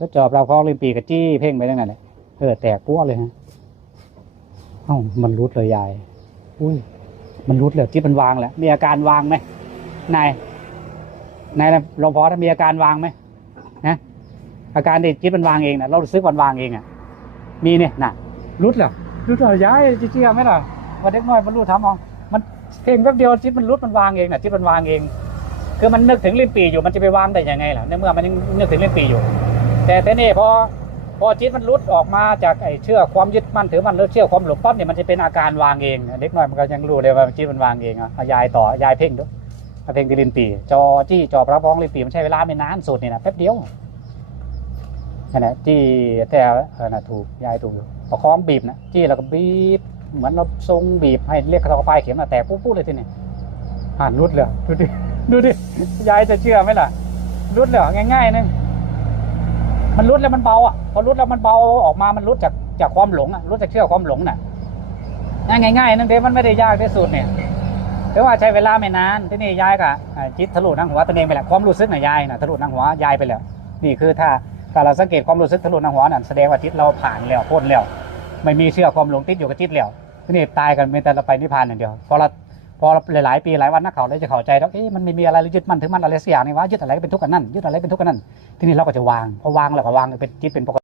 ทดสอบเราคล้องลิมปีกับจี้เพ่งไปตั้งนั้นแหละเออแตกปั้วเลยฮะเอ้ามันรุดเลยยาย อุ้ย มันรุดเลยที่มันวางแล้วมีอาการวางไหมนายนายรองพอถ้ามีอาการวางไหมนะอาการที่จิตมันวางเองนะเรารู้สึกมันวางเองอะ มีเนี่ยน่ะรุดเหรอรุดเหรอย้ายจะเชื่อไหมล่ะว่าเด็กน้อยมันรู้ทำมอง มันเพ่งแป๊บเดียวจิตมันรุดมันวางเองน่ะจิตมันวางเอง คือมันนึกถึงลิ้นปีอยู่มันจะไปวางได้ยังไงล่ะในเมื่อมันยังนึกถึงลิ้นปีอยู่ แต่แต่นี่พอพอจิตมันรุดออกมาจากไอ้เชื่อความยึดมั่นถือมันหรือเชื่อความหลงปั๊บเนี่ยมันจะเป็นอาการวางเองเด็กน้อยมันก็ยังรู้เลยว่าจิตมันวางเองอะเอายายต่อยายเพ่งดูเอาเพ่งที่ลิ้นปีจอจี้จอพระพ้องลินปีมันใช้เวลาไม่นานสุดนี่นะแป๊บเดียวนั่นแหละจี้แต่นะถูกยายถูกประคองบีบนะจี้แล้วก็บีบเหมือนเราทรงบีบให้เรียกกระต่อปลายเข็มนะแตกปุ๊บๆเลยทีนี้อ่านรุดเลยดูดิดูดิยายจะเชื่อไหมล่ะรุดเลยง่ายๆนึง มันรุดแล้วมันเบาอะพอรุดแล้วมันเบาออกมามันรุดจากจากความหลงอะรุดจากเชื่อความหลงน่ะง่ายๆนึงเด้มันไม่ได้ยากที่สุดเนี่ยแต่ว่าใช้เวลาไม่นานที่นี่ยายกับจิตทะลุนั่งหัวตัวเองไปแล้วความรู้สึกน่ะยายน่ะทะลุนั่งหัวยายไปแล้ว นี่คือถ้าถ้าเราสังเกตความรู้สึกทะลุนั่งหัวนั่นแสดงว่าจิตเราผ่านแล้วพ้นแล้ว ไม่มีเชื่อความหลงติดอยู่กับจิตแล้วที่นี่ตายกันเป็นแต่เราไปนิพพานอย่างเดียวพอเรา พอหลายๆปีหลายวันนักข่าวเลยจะเข้าใจแล้วเอ๊ะมันไม่มีอะไรยยึดมั่นถือมันอะไรสักอย่างนี่วะยึดอะไรก็เป็นทุกข์กันนั่นยึดอะไรเป็นทุกข์กันนั่นทีนี้เราก็จะวางพอวางแล้วก็วางเป็นจิตเป็นปกติ